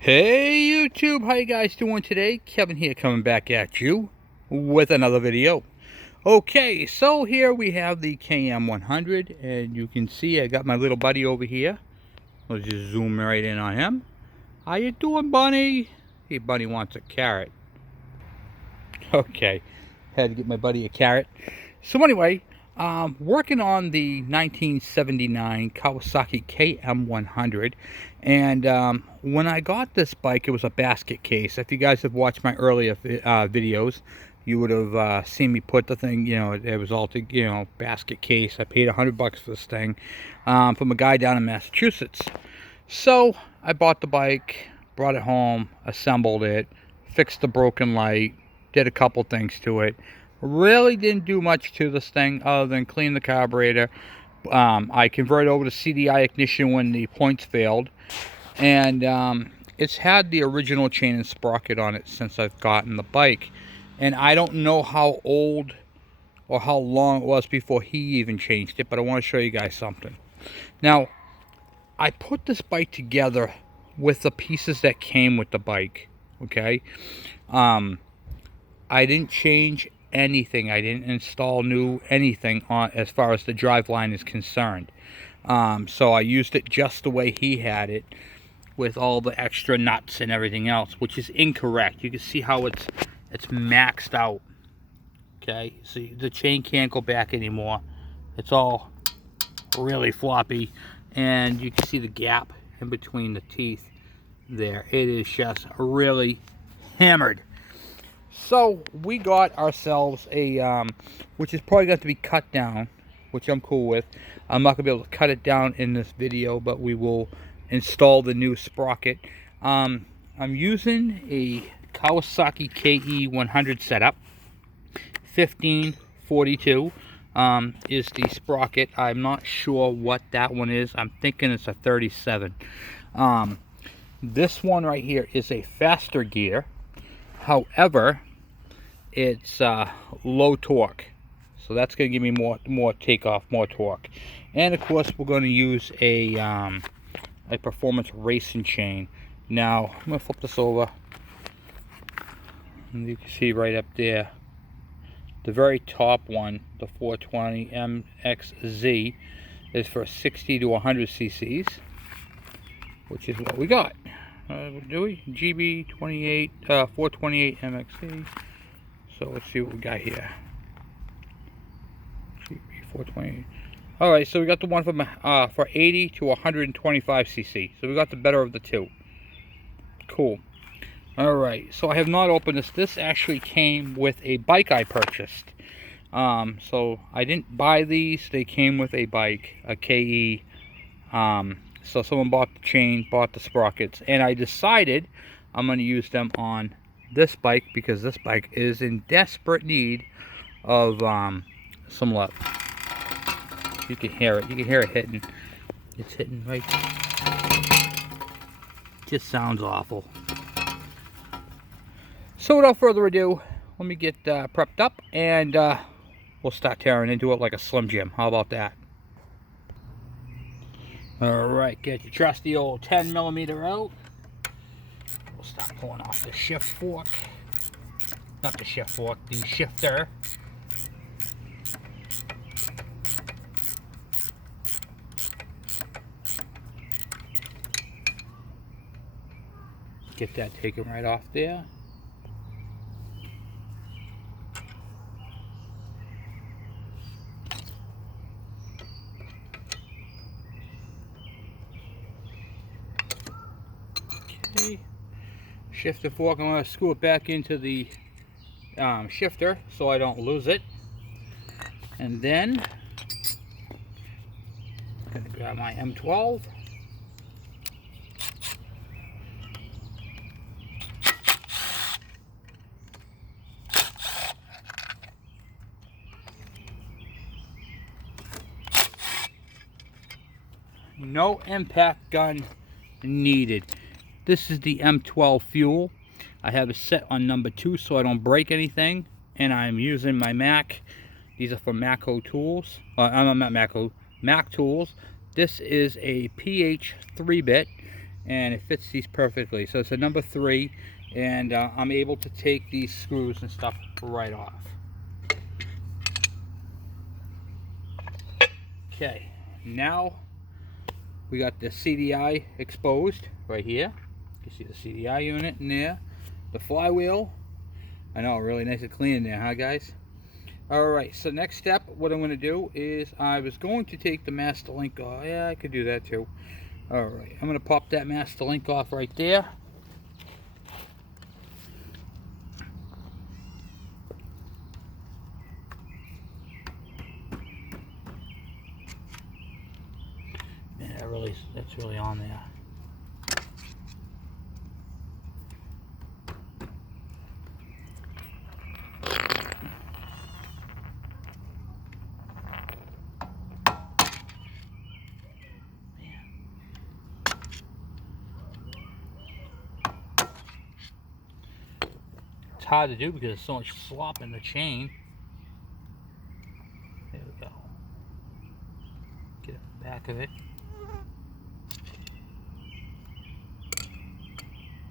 Hey YouTube, how you guys doing today? Kevin here coming back at you with another video. Okay, so here we have the KM100 and you can see I got my little buddy over here. Let's just zoom right in on him. How you doing, Bunny? Hey, Bunny wants a carrot. Okay, had to get my buddy a carrot. So anyway, working on the 1979 Kawasaki KM100, and when I got this bike, it was a basket case. If you guys have watched my earlier videos, you would have seen me put the thing, it was all basket case. I paid $100 for this thing from a guy down in Massachusetts. So I bought the bike, brought it home, assembled it, fixed the broken light, did a couple things to it. Really didn't do much to this thing other than clean the carburetor. I converted over to CDI ignition when the points failed, and it's had the original chain and sprocket on it since I've gotten the bike, and I don't know how old or how long it was before he even changed it, but I want to show you guys something. Now, I put this bike together with the pieces that came with the bike, okay? I didn't change anything. I didn't install new anything on as far as the driveline is concerned. So I used it just the way he had it, with all the extra nuts and everything else, which is incorrect. You can see how it's maxed out. Okay, see, the chain can't go back anymore. It's all really floppy, and you can see the gap in between the teeth there. It is just really hammered. So we got ourselves a, which is probably going to be cut down, which I'm cool with. I'm not going to be able to cut it down in this video, but we will install the new sprocket. I'm using a Kawasaki KE100 setup. 1542 is the sprocket. I'm not sure what that one is. I'm thinking it's a 37. This one right here is a faster gear. However, it's low torque, so that's going to give me more takeoff, more torque. And of course, we're going to use a performance racing chain. Now I'm going to flip this over, and you can see right up there, the very top one, the 420 MXZ, is for 60 to 100 cc's, which is what we got. Do we? GB28 428 MXZ. So let's see what we got here. GB428. All right, so we got the one from for 80 to 125 cc. So we got the better of the two. Cool. All right, so I have not opened this. This actually came with a bike I purchased. So I didn't buy these. They came with a bike, a KE. So someone bought the chain, bought the sprockets, and I decided I'm going to use them on this bike because this bike is in desperate need of some love. You can hear it. You can hear it hitting. It's hitting right. Just sounds awful. So without further ado, let me get prepped up, and we'll start tearing into it like a Slim Jim. How about that? Alright, get your trusty old 10mm out. We'll start pulling off the shift fork. Not the shift fork, the shifter. Get that taken right off there. Okay. Shifter fork, I'm going to screw it back into the shifter so I don't lose it. And then I'm going to grab my M12. No impact gun needed. This is the M12 fuel. I have it set on number 2 so I don't break anything, and I'm using my Mac. These are from Maco Tools. I'm not Maco, Mac Tools. This is a PH 3-bit, and it fits these perfectly. So it's a number 3, and I'm able to take these screws and stuff right off. Okay, now we got the CDI exposed right here. You can see the CDI unit in there, the flywheel. I know, really nice and clean in there, huh guys? Alright, so next step, what I'm going to do is I was going to take the master link off. Yeah, I could do that too. Alright, I'm going to pop that master link off right there. Yeah, that's really on there. It's hard to do because there's so much slop in the chain. There we go. Get the back of it.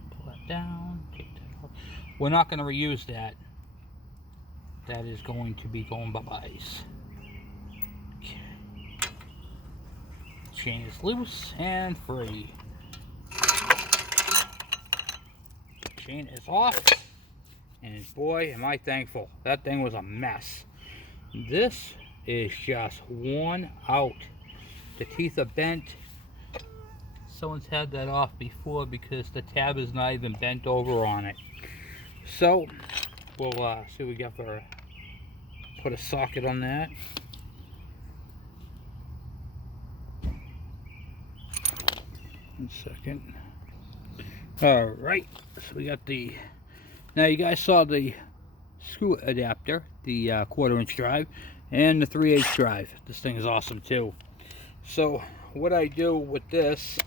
Pull that down. Take that off. We're not going to reuse that. That is going to be going bye-byes. Okay. Chain is loose and free. Chain is off. And boy, am I thankful. That thing was a mess. This is just worn out. The teeth are bent. Someone's had that off before because the tab is not even bent over on it. So, we'll see what we got for put a socket on that. One second. Alright, so we got the... Now you guys saw the screw adapter, the 1/4 inch drive, and the 3/8 drive. This thing is awesome too. So what I do with this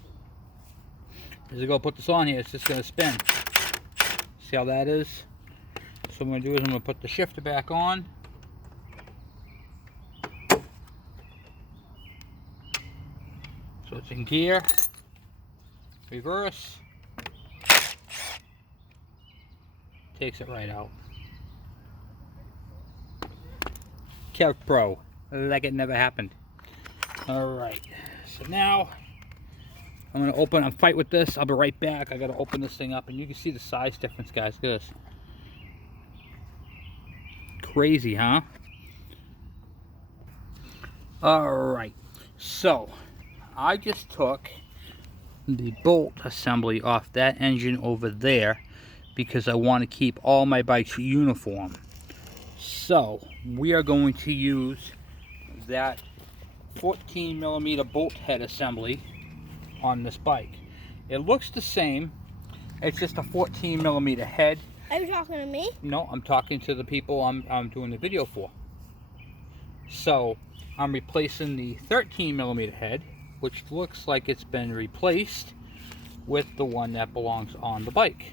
is I go put this on here. It's just going to spin. See how that is? So what I'm going to do is I'm going to put the shifter back on. So it's in gear, reverse. Takes it right out. Kev Pro, like it never happened. Alright, so now I'm going to open and fight with this. I'll be right back. I got to open this thing up, and you can see the size difference, guys. Look at this. Crazy, huh? Alright, so I just took the bolt assembly off that engine over there, because I want to keep all my bikes uniform. So we are going to use that 14mm bolt head assembly on this bike. It looks the same. It's just a 14mm head. Are you talking to me? No, I'm talking to the people I'm doing the video for. So I'm replacing the 13mm head, which looks like it's been replaced with the one that belongs on the bike.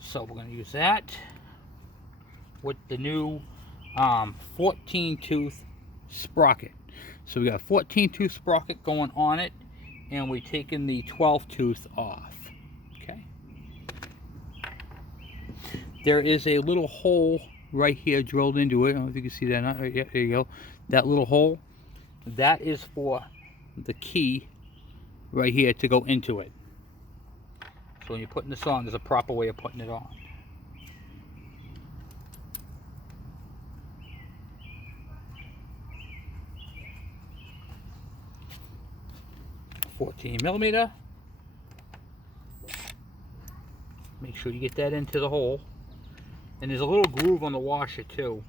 So we're going to use that with the new 14-tooth sprocket. So we got a 14-tooth sprocket going on it, and we're taking the 12-tooth off. Okay. There is a little hole right here drilled into it. I don't know if you can see that. Right, yeah, there you go. That little hole, that is for the key right here to go into it. So when you're putting this on, there's a proper way of putting it on. $14mm. Make sure you get that into the hole. And there's a little groove on the washer too.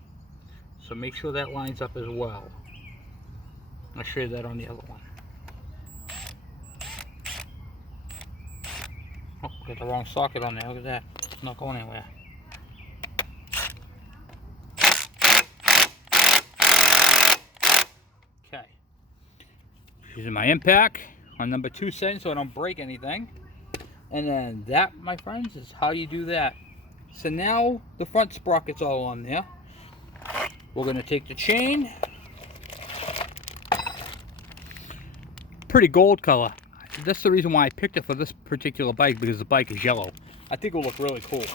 So make sure that lines up as well. I'll show you that on the other one. Oh, got the wrong socket on there. Look at that. It's not going anywhere. Okay. Using my impact on number 2 setting so I don't break anything. And then that, my friends, is how you do that. So now the front sprocket's all on there. We're going to take the chain. Pretty gold color. that's the reason why I picked it for this particular bike, because the bike is yellow. I think it'll look really cool.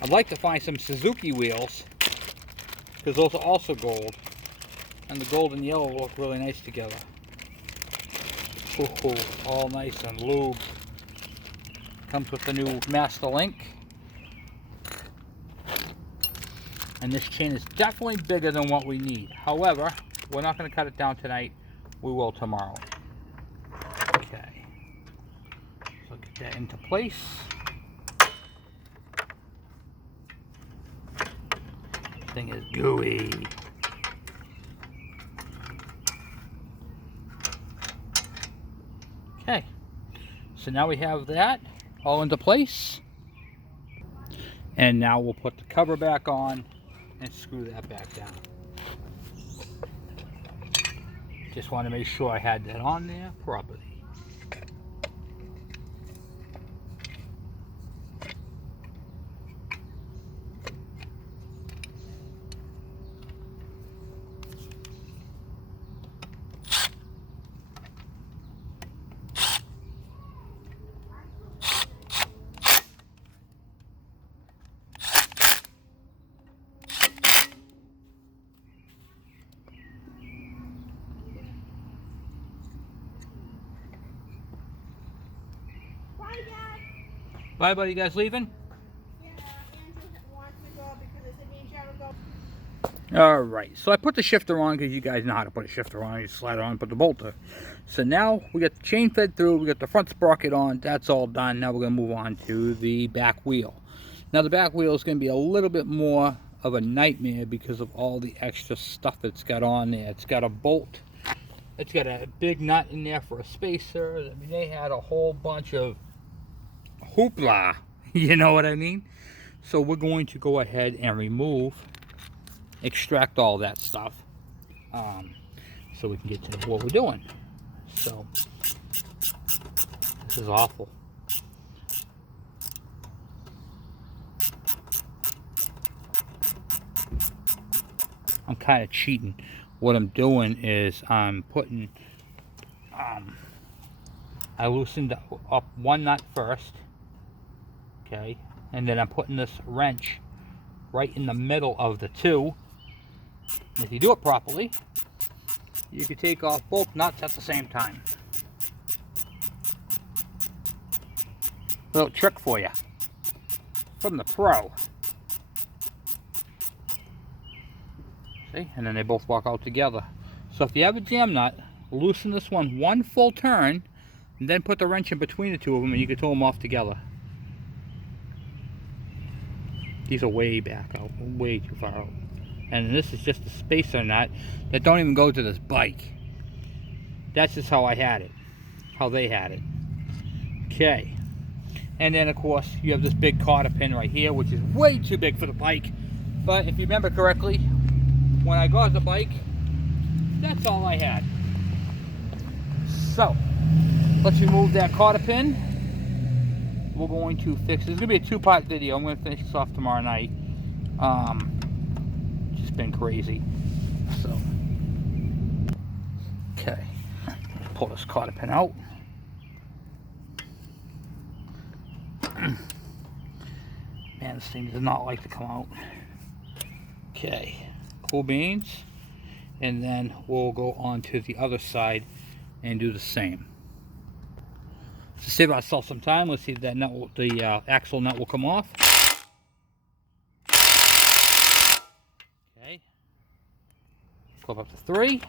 I'd like to find some Suzuki wheels, because those are also gold. And the gold and yellow look really nice together. Ooh, all nice and lubed. Comes with the new Master Link. And this chain is definitely bigger than what we need. However, we're not going to cut it down tonight. We will tomorrow. Okay. So get that into place. This thing is gooey. Okay. So now we have that all into place. And now we'll put the cover back on and screw that back down. Just want to make sure I had that on there properly. Bye, buddy. You guys leaving? Yeah, Andrew wants to go because I said me and Jared go. Alright, so I put the shifter on because you guys know how to put a shifter on. You slide it on and put the bolt through. So now we got the chain fed through, we got the front sprocket on, that's all done. Now we're going to move on to the back wheel. Now the back wheel is going to be a little bit more of a nightmare because of all the extra stuff that's got on there. It's got a bolt, it's got a big nut in there for a spacer. I mean, they had a whole bunch of hoopla, you know what I mean? So we're going to go ahead and extract all that stuff, so we can get to what we're doing. So this is awful. I'm kind of cheating. What I'm doing is I'm putting, I loosened up one nut first, okay, and then I'm putting this wrench right in the middle of the two. And if you do it properly, you can take off both nuts at the same time. Little trick for you from the pro. See, and then they both walk out together. So if you have a jam nut, loosen this one full turn, and then put the wrench in between the two of them, and you can tow them off together. These are way back out, way too far out. And this is just a spacer nut that don't even go to this bike. That's just how I had it, how they had it. Okay. And then of course you have this big cotter pin right here, which is way too big for the bike. But if you remember correctly, when I got the bike, that's all I had. So, let's remove that cotter pin. We're going to fix this. It's going to be a two-part video. I'm going to finish this off tomorrow night. Just been crazy. So, okay. Pull this cotter pin out. Man, this thing does not like to come out. Okay. Cool beans. And then we'll go on to the other side and do the same. To save ourselves some time, let's see if that nut will, the axle nut will come off. Okay. Clip up to 3.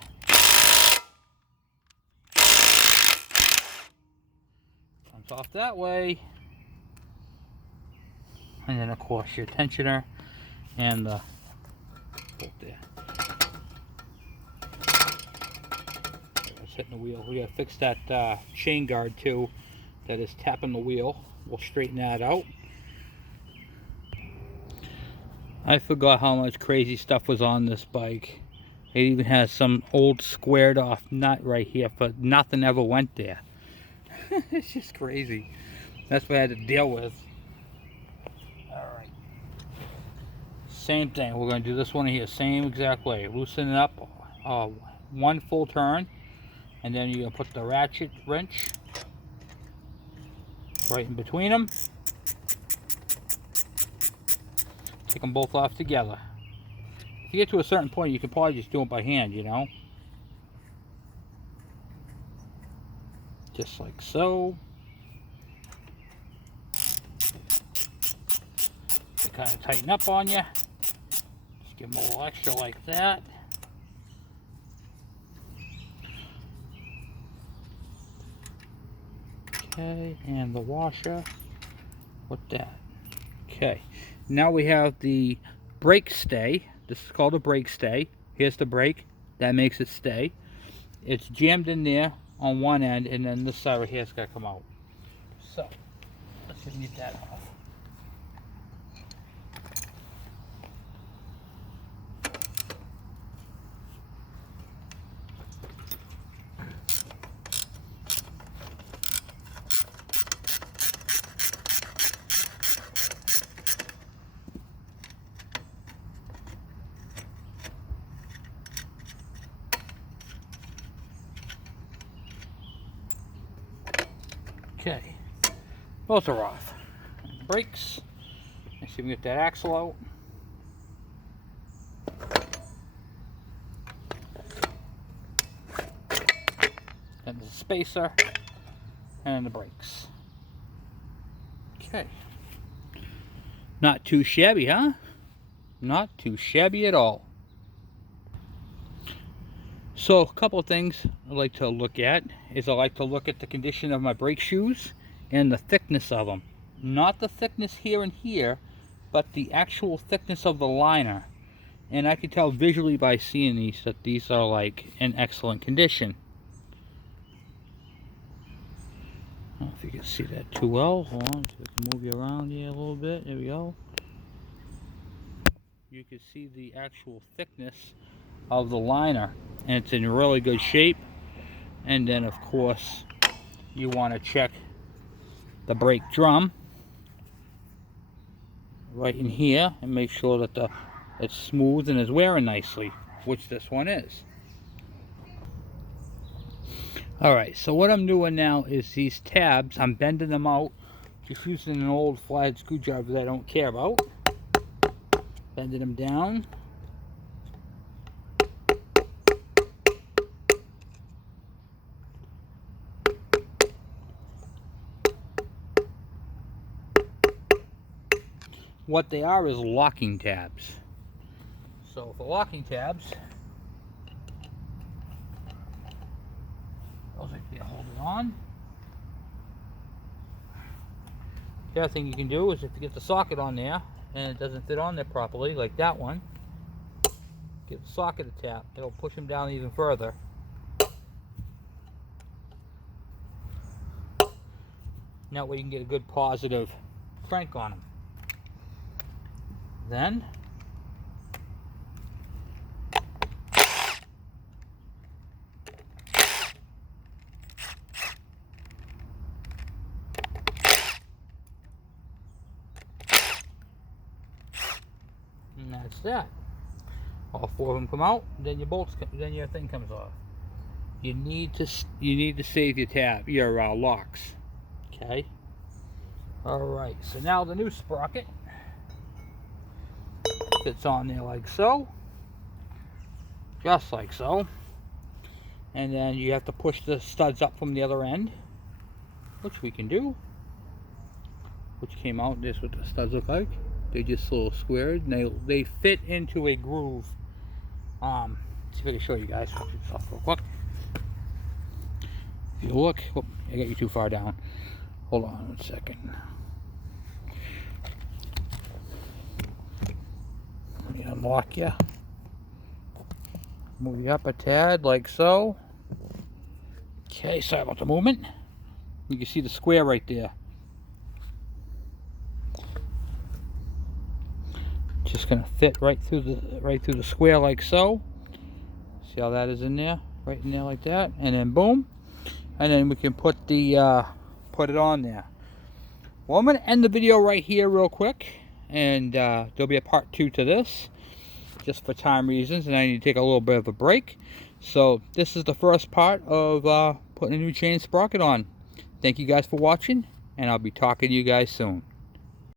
Comes off that way. And then of course your tensioner and the bolt there. It's hitting the wheel. We gotta fix that chain guard too. That is tapping the wheel. We'll straighten that out. I forgot how much crazy stuff was on this bike. It even has some old squared off nut right here, but nothing ever went there. It's just crazy. That's what I had to deal with. Alright. Same thing. We're going to do this one here. Same exact way. Loosen it up. one full turn, and then you're gonna put the ratchet wrench right in between them. Take them both off together. If you get to a certain point, you can probably just do it by hand, you know. Just like so. They kind of tighten up on you. Just give them a little extra like that. Okay, and the washer with that. Okay, now we have the brake stay. This is called a brake stay. Here's the brake. That makes it stay. It's jammed in there on one end, and then this side right here is going to come out. So, let's just get that off. Okay, both are off. Brakes. Let's see if we can get that axle out. And the spacer, and the brakes. Okay. Not too shabby, huh? Not too shabby at all. So a couple of things I like to look at is I like to look at the condition of my brake shoes and the thickness of them. Not the thickness here and here, but the actual thickness of the liner. And I can tell visually by seeing these that these are like in excellent condition. I don't know if you can see that too well. Hold on, so we can move you around here a little bit. There we go. You can see the actual thickness of the liner, and it's in really good shape. And then of course you want to check the brake drum right in here and make sure that it's smooth and is wearing nicely, which this one is. Alright, so what I'm doing now is these tabs, I'm bending them out, just using an old flathead screwdriver that I don't care about. Bending them down. What they are is locking tabs. So for locking tabs, those right there, hold it on. The other thing you can do is if you get the socket on there and it doesn't fit on there properly, like that one, give the socket a tap. It'll push them down even further. And that way you can get a good positive crank on them. Then and that's that. All four of them come out, then your bolts, then your thing comes off. You need to save your locks. Okay. All right. So now the new sprocket fits on there like so, just like so, and then you have to push the studs up from the other end, which we can do, which came out. This is what the studs look like. They're just a little squared and they fit into a groove. See if I can show you guys. Put this off real quick. If you look, whoop, I got you too far down. Hold on 1 second. Let me unlock you. Move you up a tad like so. Okay, sorry about the movement. You can see the square right there. Just gonna fit right through the square like so. See how that is in there? Right in there like that. And then boom. And then we can put it on there. Well, I'm gonna end the video right here real quick. And there'll be a part 2 to this, just for time reasons, and I need to take a little bit of a break. So this is the first part of putting a new chain sprocket on. Thank you guys for watching, and I'll be talking to you guys soon.